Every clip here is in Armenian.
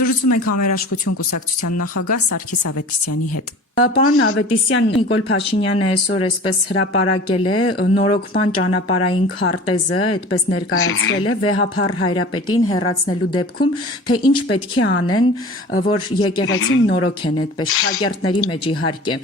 Զրուցում ենք Համերաշխություն կուսակցության նախագահ Սարգիս Ավետիսյանի հետ։ Պարոն Ավետիսյան, Նիկոլ Փաշինյանը այսօր այսպես հրապարակել է նորոգման ճանապարհային քարտեզը, այդպես ներկայացրել է վեհափառ հայրապետին հեռացնելու դեպքում, թե ինչ պետք է անեն, որ եկեղեցին նորոգեն, այդպես շագերտների մեջ իհարկե։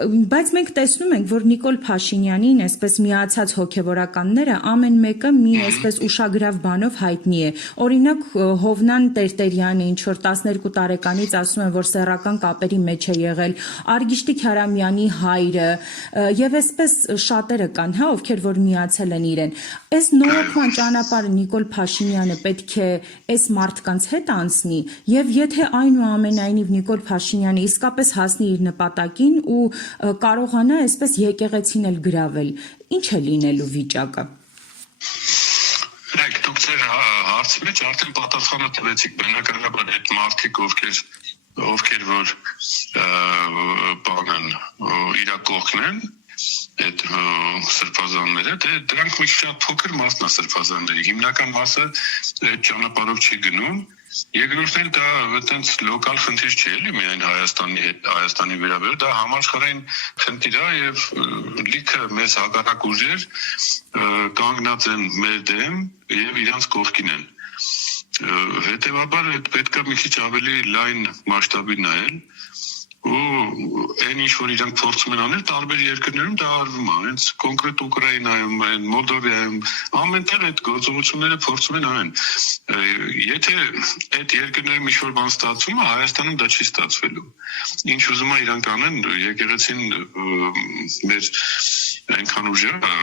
Բայց մենք տեսնում ենք, որ Նիկոլ Փաշինյանին այսպես միացած հոգևորականները ամեն մեկը մի այսպես ուշագրավ բանով հայտնի է։ Օրինակ Հովնան Տերտերյանը, ինչ որ 12 տարեկանից ասում են, որ սեռական կապերի մեջ է եղել, Արգիշտի Քարամյանի հայրը եւ այսպես շատերը կան, հա, ովքեր որ միացել են իրեն։ Այս նորոգման ճանապարհը Նիկոլ Փաշինյանը պետք է այս մարդկանց հետ անցնի եւ եթե այնուամենայնիվ Նիկոլ Փաշինյանը իսկապես հասնի իր նպատակին ու կարողանա այսպես եկեղեցին էլ գրավել, ինչ է լինելու վիճակը։ Դուք ձեր հարցի մեջ արդեն պատասխանը տվեցիք, բնականաբար այդ մարդիկ, ովքեր որ բանն իրար կողքն են, այդ սրբազանները, դրանք մի շատ փոքր մասն է սրբազանների, հիմնական մասը այդ ճանապարհով չի գնում, երկրորդն էլ դա այտենց լոկալ խնդիր չէ, էլի միայն Հայաստանի վերաբերյալ, դա համաշխարհային խնդիր է եւ լիքը մեծ հակառակ ուժեր կանգնած են մեր դեմ եւ իրանց կողքին են։ Հետևաբար պետք է մի քիչ ավելի լայն մասշտաբի նայել ու այն ինչ որ իրանք փորձում են անել տարբեր երկրներում դա արվում է, հենց կոնկրետ Ուկրաինայում, Մոլդովայում, ամենտեղ այդ գործողությունները փորձում են անեն։ Եթե այդ երկրներում ինչ-որ բան ստացվում է, Հայաստանում դա չի ստացվելու։ Ինչ ուզում է իրանք անեն, եկեղեցին մեր այնքան ուժեղ է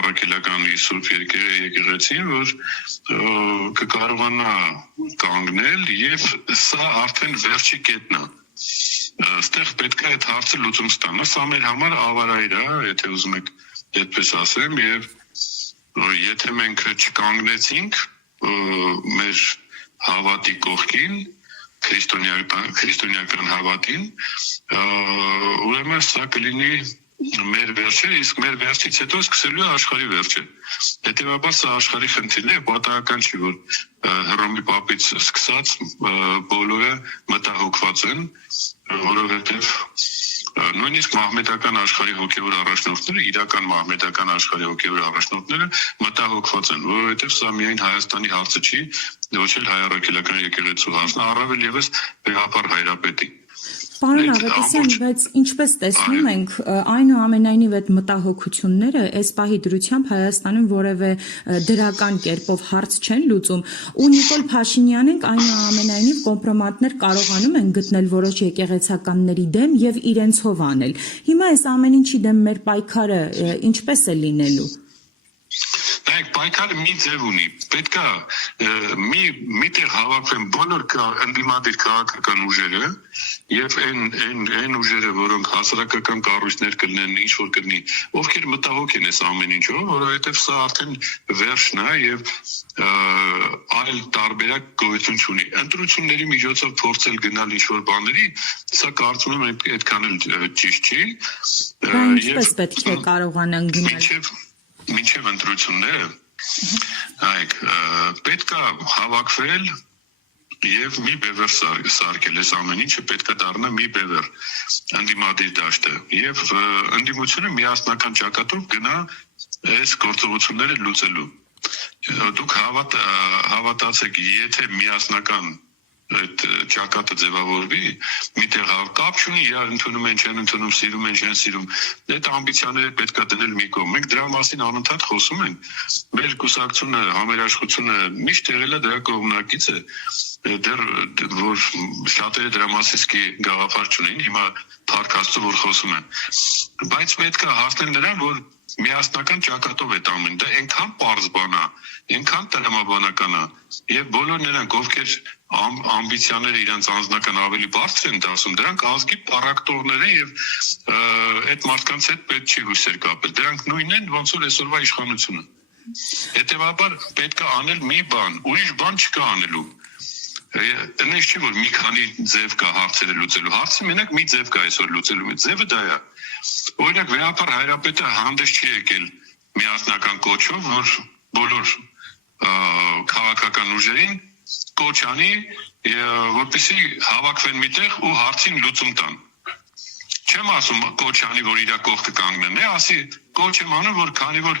առաքելականի Սուրբ եկեղեցին, որ կկարողանա կանգնել եւ սա արդեն վերջի կետն է։ Այստեղ պետք է այդ հարցը լուծում ստանա, սա մեր համար ավարայր է, եթե ուզում եք այդպես ասեմ, եւ եթե մենք չկանգնեցինք մեր հավատի կողքին, քրիստոնեական հավատին, ուրեմն սա կլինի մեր վերջը, իսկ մեր վերջից հետո սկսելու է աշխարհի վերջը։ Հետևաբար սա աշխարհի խնդիրն է, պատահական չի, որ Հռոմի պապից սկսած բոլորը մտահոգված են, որովհետև նույնիսկ մահմեդական աշխարհի հոգևոր առաջնորդները, իրական մահմեդական աշխարհի հոգևոր առաջնորդները մտահոգված են, որովհետև սա միայն Հայաստանի հարցը չի, ոչ էլ հայ առաքելական եկեղեցու հարցն է, առավել եւս վեհափառ հայրապետի։ Պարոն Ավետիսյան, բայց ինչպես տեսնում ենք, այնուամենայնիվ այդ մտահոգությունները այս պահի դրությամբ Հայաստանում որևէ դրական կերպով հարց չեն լուծում, ու Նիկոլ Փաշինյանենք այնուամենայնիվ կոմպրոմատներ կարողանում են գտնել որոշ եկեղեցականների դեմ եւ իրենցով անել։ Հիմա այս ամեն ինչի դեմ մեր պայքարը ինչպես է լինելու։ Պայքարը մի ձև ունի, պետք է միտեղ հավաքվեն բոլոր ընդդիմադիր քաղաքական ուժերը եւ այն ուժերը, որոնք հասարակական կառույցներ կլինեն, ինչ որ կլինի, ովքեր մտահոգ են այս ամեն ինչով, որովհետեւ սա արդեն վերջն է եւ այլ տարբերակ գոյություն չունի։ Ընտրությունների միջոցով փորձել գնալ ինչ որ բաների, սա կարծում եմ այդքան էլ ճիշտ չի։ Ինչպես պետք է կարողանան գնալ մինչև ընտրությունները պետք է հավաքվել եւ մի բևեռ սարքել, այս ամեն ինչը պետք է դառնա մի բևեռ ընդդիմադիր դաշտը եւ ընդդիմությունը միասնական ճակատով գնա այս գործողությունները լուծելու։ Դուք հավատացեք, եթե միասնական այդ ճակատը ձևավորվի, միտեղ կապ չունի, իրար ընդունում են, չեն ընդունում, սիրում են, չեն սիրում, այդ ամբիցիաները պետք է դնել մի կողմ։ Մենք դրա մասին անընդհատ խոսում ենք։ Մեր կուսակցությունը, Համերաշխությունը միշտ եղել է դրա կողմնակից է, դեռ որ շատերը դրա մասին գաղափար չունեն, հիմա փառք Աստծո, որ խոսում են։ Բայց պետք է հասնել նրան, որ միասնական ճակատով է տամեն, դա այնքան պարզ բան է, այնքան տրամաբանական է, եւ բոլոր նրանք, ովքեր ամբիցիաները իրանց անձնական ավելի բարձր են դասում, դրանք ազգի պարակտորներ են եւ այդ մարդկանց հետ պետք չի հույսեր կապել։ Դրանք նույնն են, ոնց որ այսօրվա իշխանությունը։ Հետևաբար պետք է անել մի բան, ուրիշ բան չկա անելու։ Տնես չի, որ մի քանի ձև կա հարցերը լուծելու։ Հարցը մենակ մի ձև կա այսօր լուծելու։ Ձևը դա է։ Օրինակ վեհափառ հայրապետը հանդես չի եկել միասնական կոչով, որ բոլոր քաղաքական ուժերին կոչանի, որպեսզի հավաքվեն միտեղ ու հարցին լուծում տան։ Չեմ ասում կոչանի, որ իր կողքը կանգնեն, ասի կոչ եմ անում, որ քանի որ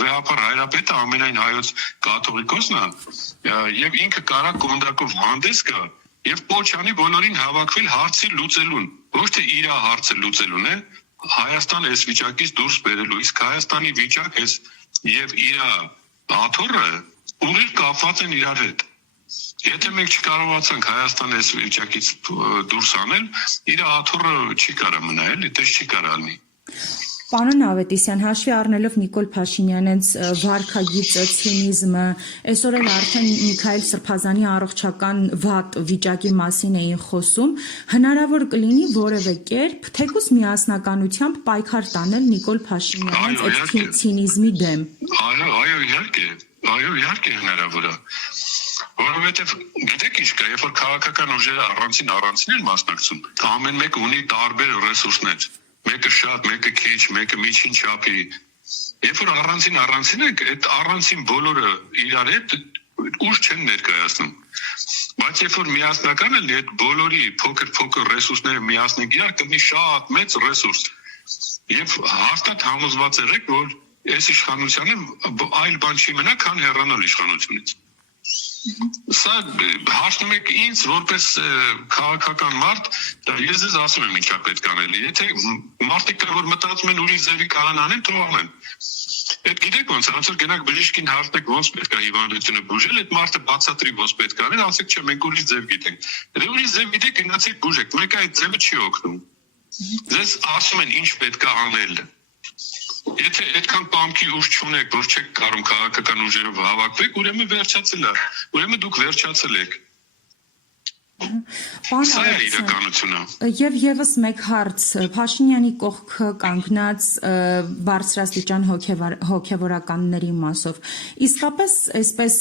վեհապար հայրապետը ամենայն հայոց կաթողիկոսն է եւ ինքը կարա կոնդակով հանդես գա եւ կոչանի բոլորին հավաքվել հարցի լուծելուն, ոչ թե իր հարցը լուծելուն է, Հայաստանը այս վիճակից դուրս բերելու, իսկ Հայաստանի վիճակը եւ իր աթոռը ուղիղ կապված են իրար հետ։ Եթե մենք չկարողացանք Հայաստանը այս վիճակից դուրս անել, իր աթոռը չի կարա մնա, էլի, դες չի կարա լինի։ Պարոն Ավետիսյան, հաշվի առնելով Նիկոլ Փաշինյանենց վարքագիծը, ցինիզմը, այսօր էլ արդեն Միքայել Սրբազանի առողջական վատ վիճակի մասին էին խոսում, հնարավոր կլինի որևէ կերպ թեկուզ միասնականությամբ պայքար տանել Նիկոլ Փաշինյանենց այդ ցինիզմի դեմ։ Այո, իհարկե հնարավոր է։ Որովհետև գիտեք ինչ կա, երբ որ քաղաքական ուժերը առանցին են մասնակցում, ամեն մեկը ունի տարբեր ռեսուրսներ, մեկը շատ, մեկը քիչ, մեկը միջին չափի։ Երբ որ առանցին եք, այդ առանցին բոլորը իրար հետ ուժ չեն ներկայացնում։ Բայց երբ որ միասնական են, այդ բոլորի փոքր ռեսուրսները միասնենք իրար, կլինի շատ մեծ ռեսուրս։ Եվ հաստատ համոզված եղեք, որ այս իշխանությանը այլ բան չի մնա, քան հեռանալ իշխանությունից։ Սա հաշտում եք ինձ որպես քաղաքական մարդ, ես ձեզ ասում եմ ինչա պետք անել։ Եթե մարդիկ որ մտածում են ուրիշ ձևի կարան անեն, թող անեն։ Այդ գիտեք ոնց, ոնց որ գնաք բժիշկին հարցնեք ոնց պետք է հիվանդությունը բուժել, այդ մարդը բացատրի ոնց պետք է անել, ասեք չէ, մենք ուրիշ ձև գիտենք։ Դե ուրիշ ձև գիտեք, գնացեք բուժեք, մեկը այդ ձևը չի օգնում։ Ձեզ ասում են ինչ պետք է անել։ Եթե այդքան պամքի ուժ չունեք, որ չեք կարող քաղաքական ուժերով հավաքվեք, ուրեմն վերջացել է։ Ուրեմն դուք վերջացել եք։ Սա է իրականությունը։ Եվ եւս մեկ հարց, Փաշինյանի կողքը կանգնած բարձրաստիճան հոգևորականների մասով։ Իսկապես այսպես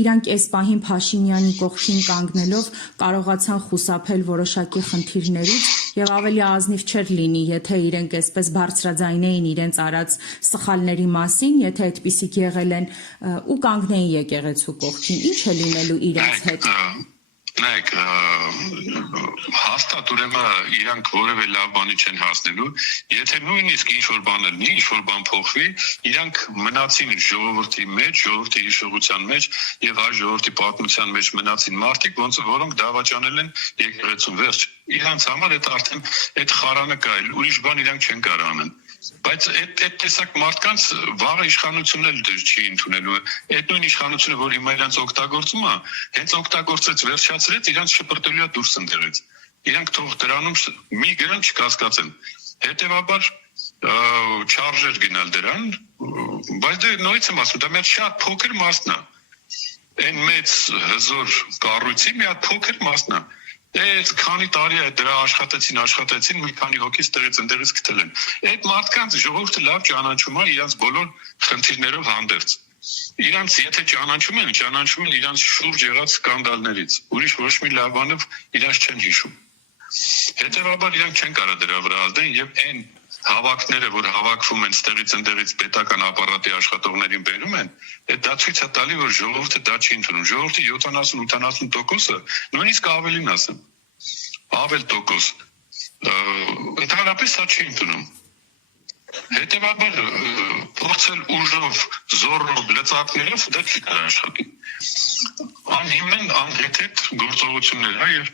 իրանք այս պահին Փաշինյանի կողքին կանգնելով կարողացան խուսափել որոշակի խնդիրներից եւ ավելի ազնիվ չէր լինի, եթե իրենք այսպես բարձրաձայնեին իրենց արած սխալների մասին, եթե այդպիսիք եղել են ու կանգնեին եկեղեցու կողքին, ինչ է լինելու իրենց հետ։ Նայեք, հաստատ ուրեմն իրանք որևէ լավ բանի չեն հասնելու, եթե նույնիսկ ինչ-որ բան լինի, ինչ-որ բան փոխվի, իրանք մնացին ժողովրդի մեջ, ժողովրդի հիշողության մեջ եւ այ ժողովրդի պատմության մեջ մնացին մարդիկ, որոնք դավաճանել են եկեղեցուն, վերջ։ Իրանց համար այդ արդեն այդ խարանը կա, ուրիշ բան իրանք չեն կարող անեն։ Բայց այդ տեսակ մարդկանց վաղ իշխանությունն էլ չի ընդունելու։ Այդ նույն իշխանությունը, որ հիմա իրանց օգտագործում է, հենց օգտագործեց վերջացրեց, իրանց շպրտելու է դուրս ընդեղից։ Իրանք թող դրանում մի գրան չկասկածեն։ Հետևաբար չարժեր գնալ դրան, բայց դե նույնիսկ եմ ասում, դա մեր շատ փոքր մասն է։ Այն մեծ հզոր կառույցի մի հատ փոքր մասն է։ Այս քանի տարի է դրա աշխատեցին, մի քանի հոգից տեղից ընդեղից գտել են։ Այդ մարդկանց ժողովուրդը լավ ճանաչում է իրանց բոլոր խնդիրներով հանդերձ։ Իրանց եթե ճանաչում են իրանց շուրջ եղած սկանդալներից։ Ուրիշ ոչ մի լավ բանով իրանց չեն հիշում։ Հետևաբար իրանք չեն կարող դրա վրա ազդեն եւ այն հավաքները, որ հավաքվում են ստեղից ընդեղից պետական ապարատի աշխատողներին բերում են, դա ցույց է տալի, որ ժողովուրդը դա չի ընդունում։ Ժողովրդի 70-80%-ը, նույնիսկ ավելին ասեմ, ավել տոկոս, ընդհանրապես դա չի ընդունում։ Հետևաբար փորձել ուժով, զորով, լծակներով դա չի կարող աշխատի։ Անհիմն անհեթեթ գործողություններ է եւ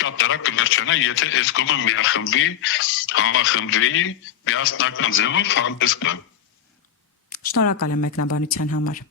շատ դարակ կվերջանա, եթե այս կողմը միախմբվի, համախմբվի, միասնական ձևով հանդես գա։ Շնորհակալ եմ մեկնաբանության համար։